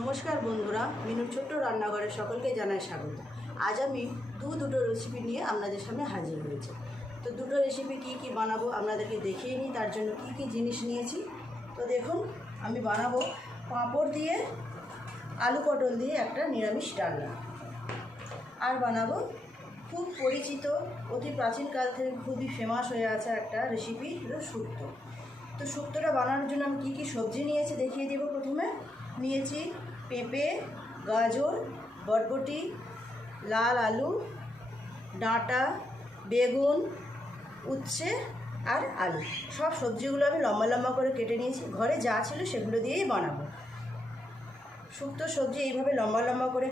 নমস্কার বন্ধুরা, মিনুর ছোট্ট রান্নাঘরে সকলকে জানাই স্বাগত। আজ আমি দুটো রেসিপি নিয়ে আপনাদের সামনে হাজির হয়েছি। তো দুটো রেসিপি কি বানাবো আপনাদেরকে দেখিয়ে নিই। তার জন্য কি জিনিস নিয়েছি তো দেখুন। আমি বানাবো পাঁপড় দিয়ে আলু পটল দিয়ে একটা নিরামিষ ডালনা। আর বানাবো খুব পরিচিত, অতি প্রাচীনকাল থেকে খুবই ফেমাস হয়ে আছে একটা রেসিপি, হলো শুক্তো। তো শুক্তোটা বানানোর জন্য আমি কি সবজি নিয়েছি দেখিয়ে দেবো। প্রথমে নিয়েছি পেঁপে, গাজর, বরবটি, লাল আলু, ডাঁটা, বেগুন, উচ্ছে আর আলু। সব সবজিগুলো আমি লম্বা লম্বা করে কেটে নিয়েছি। ঘরে যা ছিল সেগুলো দিয়েই বানাবো। শুক্তো সবজি এইভাবে লম্বা লম্বা করে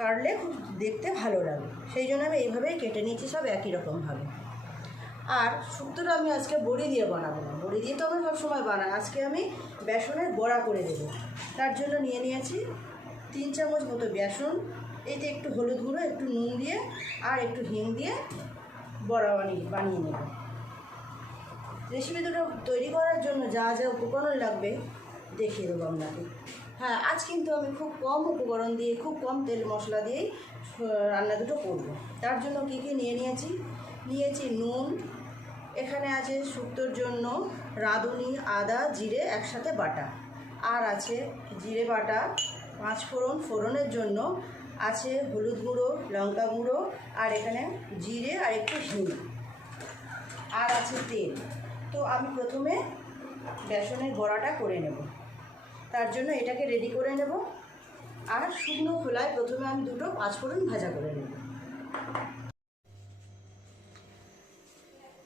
কাটলে খুব দেখতে ভালো লাগে, সেই জন্য আমি এইভাবেই কেটে নিয়েছি, সব একই রকমভাবে। আর শুক্তোটা আমি আজকে বড়ি দিয়ে বানাবো না, বড়ি দিয়ে তো আমি সবসময় বানাই। আজকে আমি বেসনের বড়া করে দেবো। তার জন্য নিয়েছি 3 চামচ মতো বেসন। এতে একটু হলুদ গুঁড়ো, একটু নুন দিয়ে আর একটু হিং দিয়ে বড়া বানিয়ে নেব। রেসিপি দুটো তৈরি করার জন্য যা যা উপকরণ লাগবে দেখিয়ে দেবো আপনাকে। হ্যাঁ, আজ কিন্তু আমি খুব কম উপকরণ দিয়ে, খুব কম তেল মশলা দিয়েই রান্না দুটো করবো। তার জন্য কি নিয়েছি নুন, এখানে আছে শুক্তোর জন্য রাঁধুনি, আদা, জিরে একসাথে বাটা, আর আছে জিরে বাটা, 5 ফোড়নের জন্য আছে হলুদ গুঁড়ো, লঙ্কা গুঁড়ো, আর এখানে জিরে আর একটু হিং, আর আছে তেল। তো আমি প্রথমে বেসনের বড়াটা করে নেব। তার জন্য এটাকে রেডি করে নেব। আর শুকনো খোলায় প্রথমে আমি 2 5 ফোড়ন ভাজা করে নেব।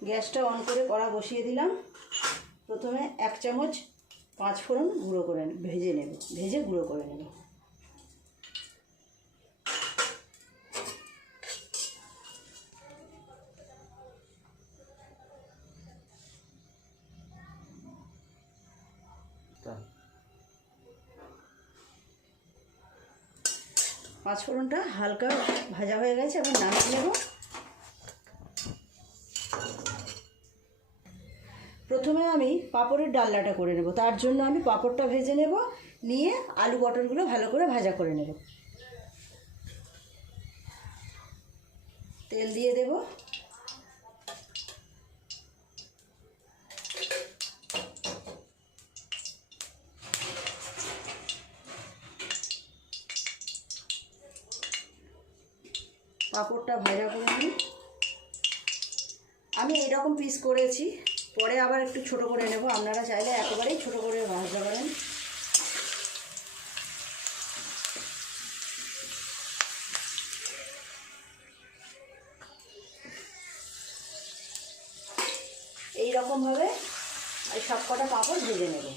গ্যাসটা অন করে কড়া বসিয়ে দিলাম। প্রথমে 1 চামচ 5 ফোড়ন ভেজে গুঁড়ো করে নেব। পাঁচ ফোড়নটা হালকা ভাজা হয়ে গেছে, এবার নামিয়ে নেব। প্রথমে আমি পাঁপড়ের ডালনাটা করে নেব। তার জন্য আমি পাঁপড়টা ভেজে নেব, নিয়ে আলু পটলগুলো ভালো করে ভাজা করে নেব। তেল দিয়ে দেব। পাঁপড়টা ভাজা করে নিই। আমি এইরকম পিস করেছি, পরে আবার একটু ছোট করে নেব। আপনারা চাইলে একেবারেই ছোট করে ভাজতে পারেন। এই রকমভাবে এই সব কটা পাঁপড় ভেজে নেব।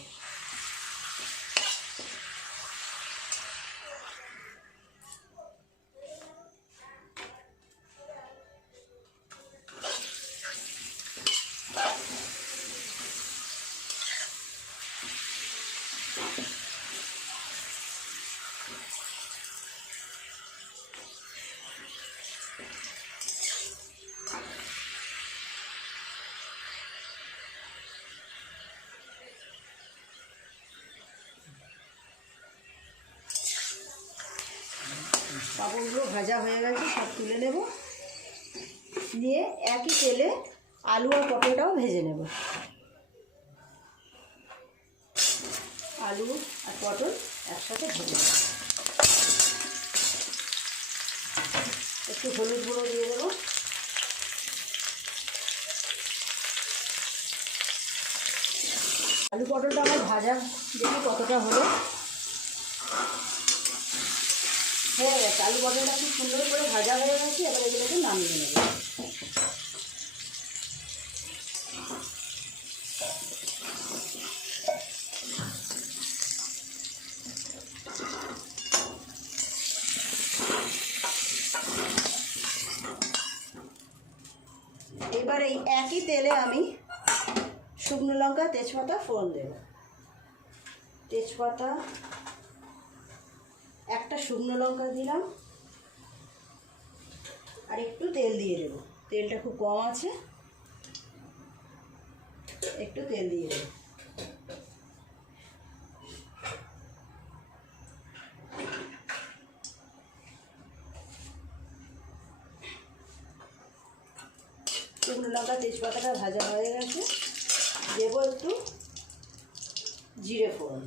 পাঁপড়গুলো ভাজা হয়ে গেছে, সব তুলে নেব। নিয়ে একই তেলে আলু আর পটলটাও ভেজে নেব। আলু আর পটল একসাথে ভেজে নেব। একটু হলুদ গুঁড়ো দিয়ে দেবো। আলু পটলটা আমার ভাজা দেখি কতটা হলো। হয়ে গেছে, আলু পটলটা খুব সুন্দর করে ভাজা হয়ে গেছে। এবার এগুলোকে নামিয়ে নেব। এবার এই একই তেলে আমি শুকনো লঙ্কা, তেজপাতা ফোড়ন দেব। তেজপাতা, একটা শুকনো লঙ্কা দিলাম, আর একটু তেল দিয়ে দেবো। তেলটা খুব কম আছে, একটু তেল দিয়ে দেবো। শুকনো লঙ্কা তেজপাতাটা ভাজা হয়ে গেছে, দেবো একটু জিরে ফোড়ন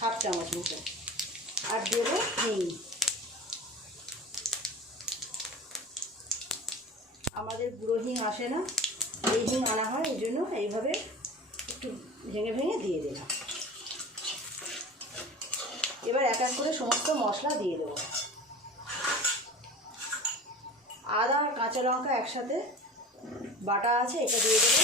1/2 চামচ মতো, আর দেবো হিং। আমাদের গুঁড়ো হিং আসে না, এই হিং আনা হয়, এই জন্য এইভাবে একটু ভেঙে ভেঙে দিয়ে দিলাম। এবার এক এক করে সমস্ত মশলা দিয়ে দেবো। আদা আর কাঁচা লঙ্কা একসাথে বাটা আছে, এটা দিয়ে দেবো।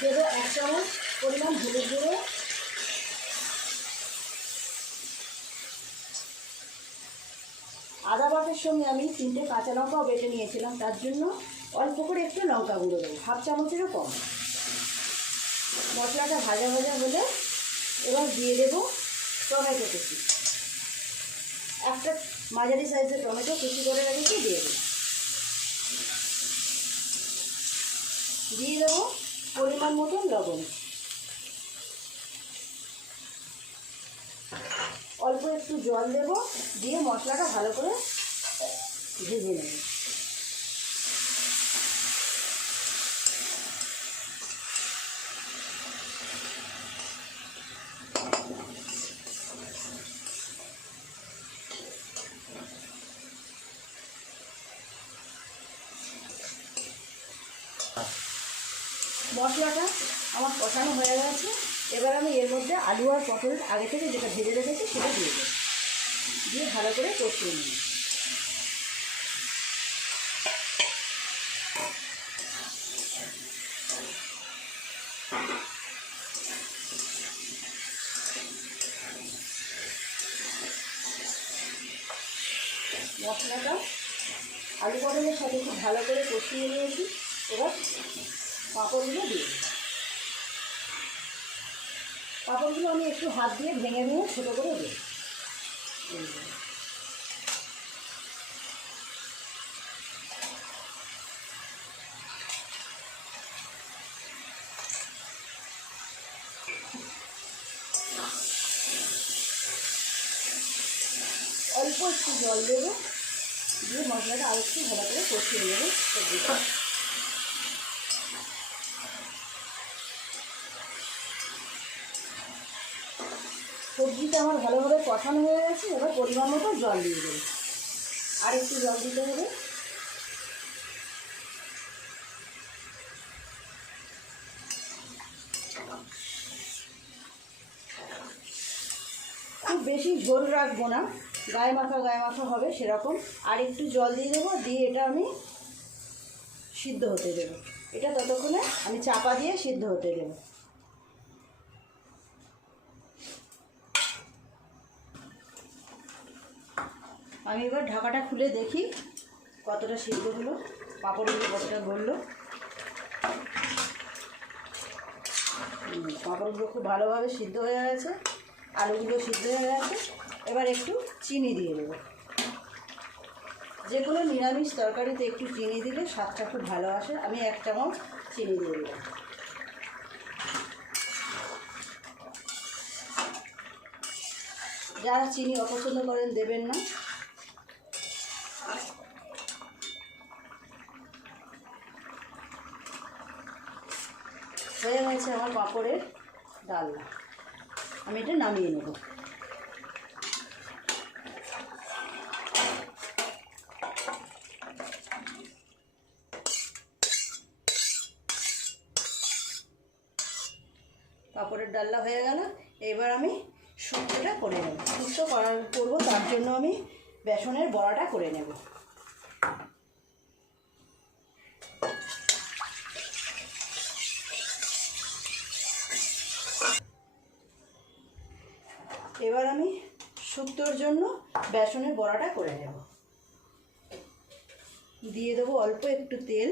দেবো 1 চামচ পরিমাণ হলুদ গুঁড়ো, আদা বাটার সঙ্গে আমি 3টে কাঁচা লঙ্কাও বেটে নিয়েছিলাম, তার জন্য অল্প করে একটু লঙ্কা গুঁড়ো দেবো, 1/2 চামচেরও কম। মশলাটা ভাজা ভাজা হলে এবার দিয়ে দেবো টমেটো কুচি, একটা মাঝারি সাইজের টমেটো কুচি করে রেখেছি দিয়ে দেবো। দিয়ে দেবো পরিমাণ মতন লবণ, অল্প একটু জল দেবো, দিয়ে মশলাটা ভালো করে ভেজে নেব। মশলাটা আমার কষানো হয়ে গেছে, এবার আমি এর মধ্যে আলু আর পটল আগে থেকে যেটা ভেজে রেখেছি সেটা দিয়ে দেবো, দিয়ে ভালো করে কষিয়ে নিই। মশলাটা আলু পটলের সাথে খুব ভালো করে কষিয়ে নিয়েছি, এবার পাঁপড়গুলো দিয়ে দিই। পাঁপড়গুলো আমি একটু হাত দিয়ে ভেঙে ভেঙে ছোটো করে দিই। অল্প একটু জল দেবো, দিয়ে মশলাটা আর একটু ভালো করে কষিয়ে নেবো। সবজিটা আমার ভালোভাবে কষানো হয়ে গেছে, এবার পরিমাণ মতো জল দিয়ে দেবো, আর একটু জল দিতে হবে। খুব বেশি ঝোল রাখবো না, গায়ে মাখা হবে সেরকম। আর একটু জল দিয়ে দেবো, দিয়ে এটা আমি সিদ্ধ হতে দেবো। এটা ততক্ষণে আমি চাপা দিয়ে সিদ্ধ হতে দেবো। আমি এবার ঢাকাটা খুলে দেখি কতটা সিদ্ধ হলো, পাঁপড়গুলো কতটা গললো। পাঁপড়গুলো খুব ভালোভাবে সিদ্ধ হয়ে গেছে, আলুগুলো সিদ্ধ হয়ে গেছে। এবার একটু চিনি দিয়ে দেবো। যে কোনো নিরামিষ তরকারিতে একটু চিনি দিলে স্বাদটা খুব ভালো আসে। আমি 1 চামচ চিনি দিয়ে দিলাম। যারা চিনি অপছন্দ করেন দেবেন না। হয়ে গেছে আমার পাঁপড়ের ডালনা, আমি এটা নামিয়ে নেব। পাঁপড়ের ডালনা হয়ে গেল, এবার আমি শুক্তোটা করে নেব। শুক্তো করবো, তার জন্য আমি বেসনের বড়াটা করে নেব। এবার আমি শুক্তোর জন্য বেসনের বড়াটা করে নেব। দিয়ে দেবো অল্প একটু তেল,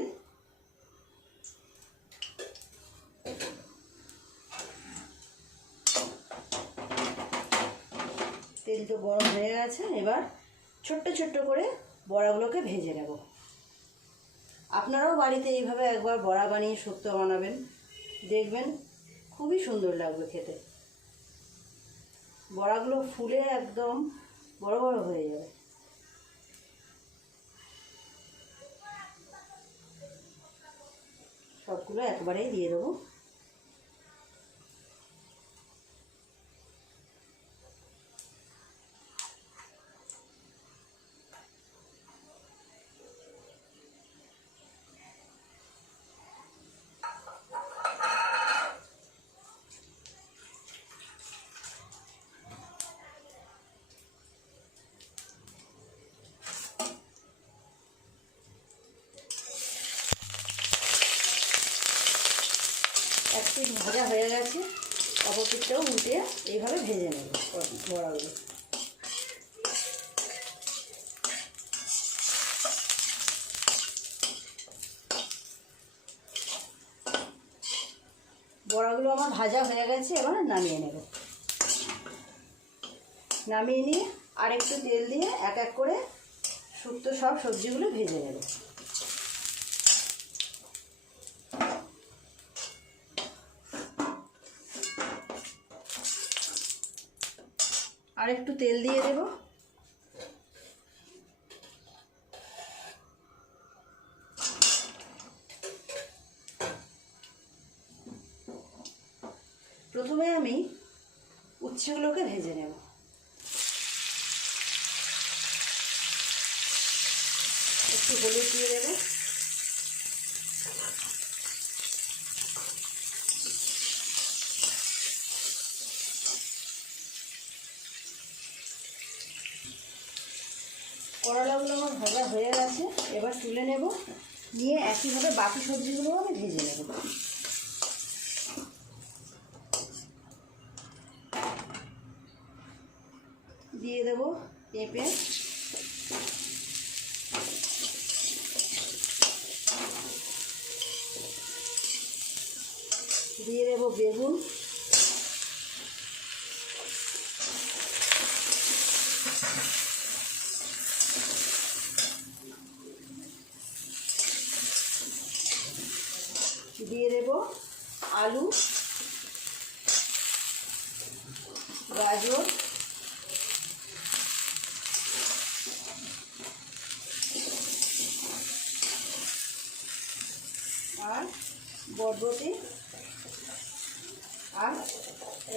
তেল তো গরম হয়ে গেছে। এবার ছোট্ট ছোট্ট করে বড়াগুলোকে ভেজে নেব। আপনারাও বাড়িতে এইভাবে একবার বড়া বানিয়ে শুক্তো বানাবেন, দেখবেন খুবই সুন্দর লাগবে খেতে। বড়াগুলো ফুলে একদম বড় বড় হয়ে যাবে। সবগুলো একবারেই দিয়ে দেবো। এক পিঠ ভাজা হয়ে গেছে, অপর পিঠটাও উল্টে এইভাবে ভেজে নেব বড়াগুলো। বড়াগুলো আমার ভাজা হয়ে গেছে, এবার নামিয়ে নেব। নামিয়ে নিয়ে আর একটু তেল দিয়ে এক এক করে শুক্তো সব সবজিগুলো ভেজে নেব। আর একটু তেল দিয়ে দেব। প্রথমে আমি উচ্ছেগুলোকে ভেজে নেব। একটু হলুদ দিয়ে দেব। করলাগুলো আমার ভাজা হয়ে গেছে, এবার তুলে নেব। নিয়ে একইভাবে বাকি সবজিগুলোও আমি ভেজে নেব। দিয়ে দেব পেঁপে, দিয়ে দেব বেগুন, দিয়ে দেব আলু, গাজর, আর বরবটি আর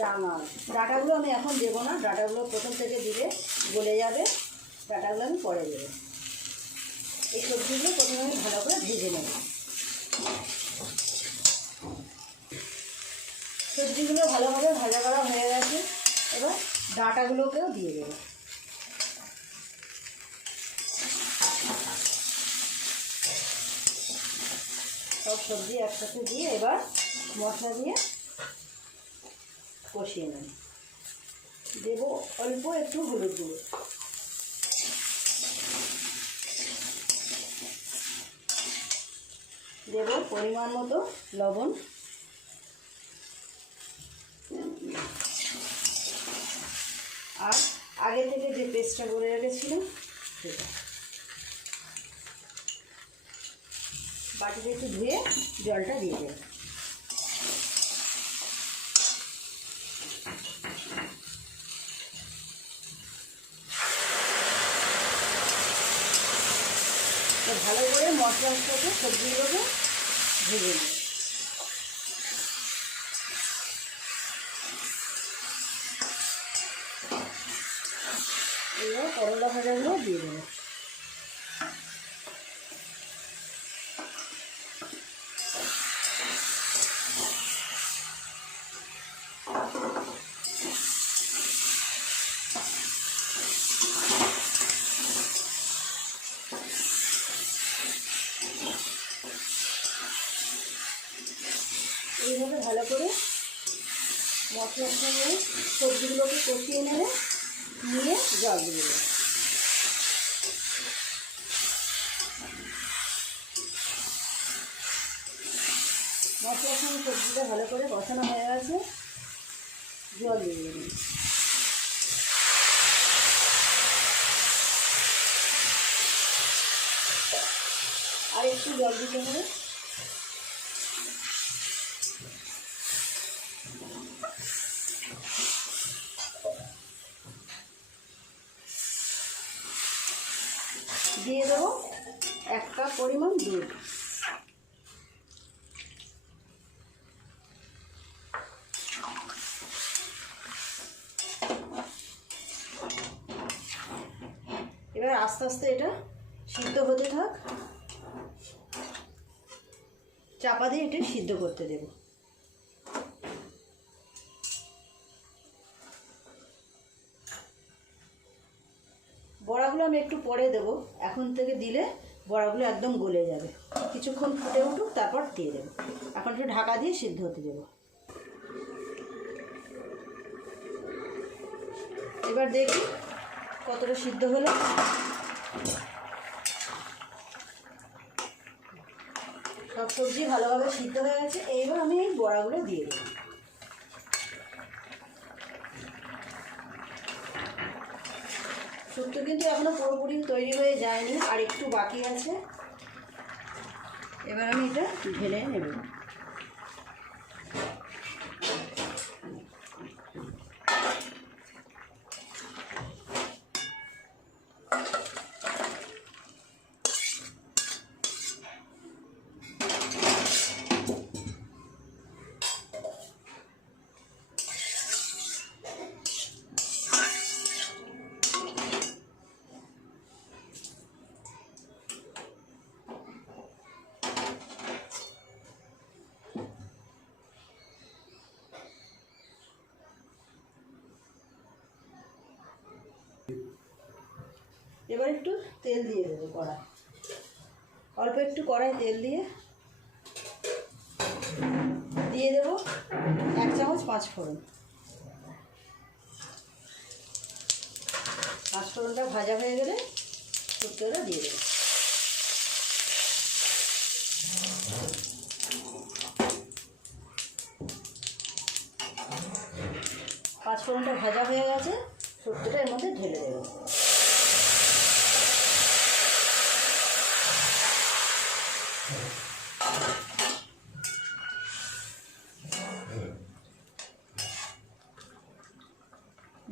রাঙা। ডাঁটাগুলো আমি এখন দেবো না, ডাঁটাগুলো প্রথম থেকে দিলে গলে যাবে, ডাঁটাগুলো আমি পরে দেবো। এই সবজিগুলো প্রথমে আমি ভালো করে ভেজে নেব। সবজিগুলো ভালোভাবে ভাজা করা হয়ে গেছে, এবার ডাঁটাগুলোকেও দিয়ে দেবো। সব সবজি একসাথে দিয়ে এবার মশলা দিয়ে কষিয়ে নেব। দেব অল্প একটু হলুদ গুঁড়ো, দেব পরিমাণ মতো লবণ, আর আগে থেকে যে পেস্টটা করে রেখেছিলাম সেটা বাটিতে একটু ধুয়ে জলটা দিয়ে দেব। ভালো করে মশলার সাথে সবজিগুলোকে ভেজে নেব। এবার করলা ভাজাগুলো দিয়ে দেবো। এইভাবে ভালো করে মশলার সঙ্গে সবজিগুলোকে কষিয়ে নেবে, নিয়ে জল দিয়ে দেবে। মশলার সঙ্গে সবজিটা ভালো করে কষানো হয়ে গেছে, জল দিয়ে দেবে। আর একটু জল দিতে হবে। পরিমাণ দুধ। এবার আস্তে আস্তে এটা সিদ্ধ হতে থাক, চাপা দিয়ে এটা সিদ্ধ করতে দেব। বড়াগুলো আমি একটু পরে দেব, এখন থেকে দিলে বড়াগুলো একদম গলে যাবে। কিছুক্ষণ ফুটে উঠুক, তারপর দিয়ে দেবো। এখন একটু ঢাকা দিয়ে সিদ্ধ হতে দেবো। এবার দেখি কতটা সিদ্ধ হলো। সব সবজি ভালোভাবে সিদ্ধ হয়ে গেছে। এইবার আমি এই বড়াগুলো দিয়ে দেবো। শুক্তো কিন্তু এখনো পুরোপুরি তৈরি হয়ে যায়নি, আর একটু বাকি আছে। এবার আমি এটা ঢেলে নেব। এবার একটু তেল দিয়ে দেবো কড়াই, অল্প একটু কড়াই তেল দিয়ে দেবো 1 চামচ 5 ফোড়ন। 5 ফোড়নটা ভাজা হয়ে গেলে শুক্তোটা দিয়ে দেবো। পাঁচ ফোড়নটা ভাজা হয়ে গেছে, শুক্তোটা এর মধ্যে ঢেলে দেবো।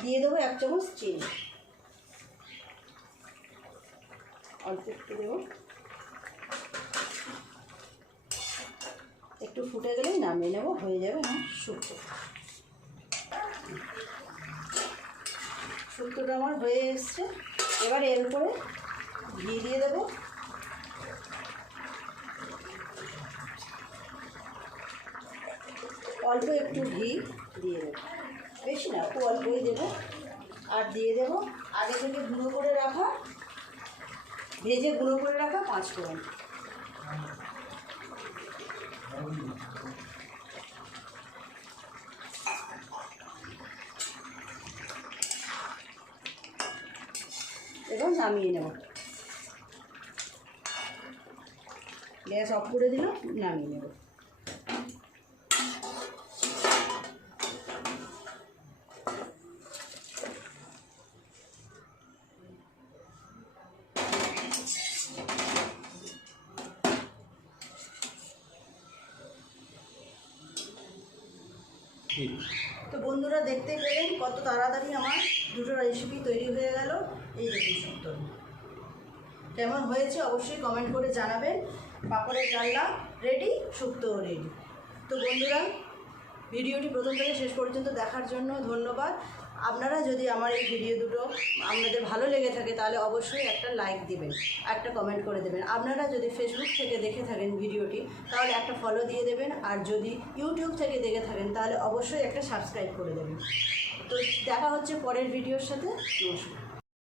দিয়ে দেবো 1 চামচ চিনি, অল্প একটু দেবো। একটু ফুটে গেলেই নামিয়ে নেবো, হয়ে যাবে না শুক্তো। শুক্তোটা আমার হয়ে এসছে। এবার এর উপরে ঘি দিয়ে দেবো। অল্প একটু ঘি দিয়ে দেবো, বেশি না, খুব অল্পই দেবো। আর দিয়ে দেবো আগে থেকে গুঁড়ো করে রাখা, ভেজে গুঁড়ো করে রাখা 5 ফোড়ন। এবার নামিয়ে নেব। গ্যাস অফ করে দিলাম, নামিয়ে নেব। তো বন্ধুরা, দেখতে পেলেন কত তাড়াতাড়ি আমার দুটো রেসিপি তৈরি হয়ে গেল। এই দেখুন শুক্তো কেমন হয়েছে অবশ্যই কমেন্ট করে জানাবেন। পাপড়ের ডালনা রেডি, শুক্তোও রেডি। তো বন্ধুরা, ভিডিওটি প্রথম থেকে শেষ পর্যন্ত দেখার জন্য ধন্যবাদ। আপনারা যদি আমার এই ভিডিও দুটো আপনাদের ভালো লেগে থাকে তাহলে অবশ্যই একটা লাইক দিবেন, একটা কমেন্ট করে দেবেন। আপনারা যদি ফেসবুক থেকে দেখে থাকেন ভিডিওটি তাহলে একটা ফলো দিয়ে দেবেন, আর যদি ইউটিউব থেকে দেখে থাকেন তাহলে অবশ্যই একটা সাবস্ক্রাইব করে দেবেন। তো দেখা হচ্ছে পরের ভিডিওর সাথে। নমস্কার।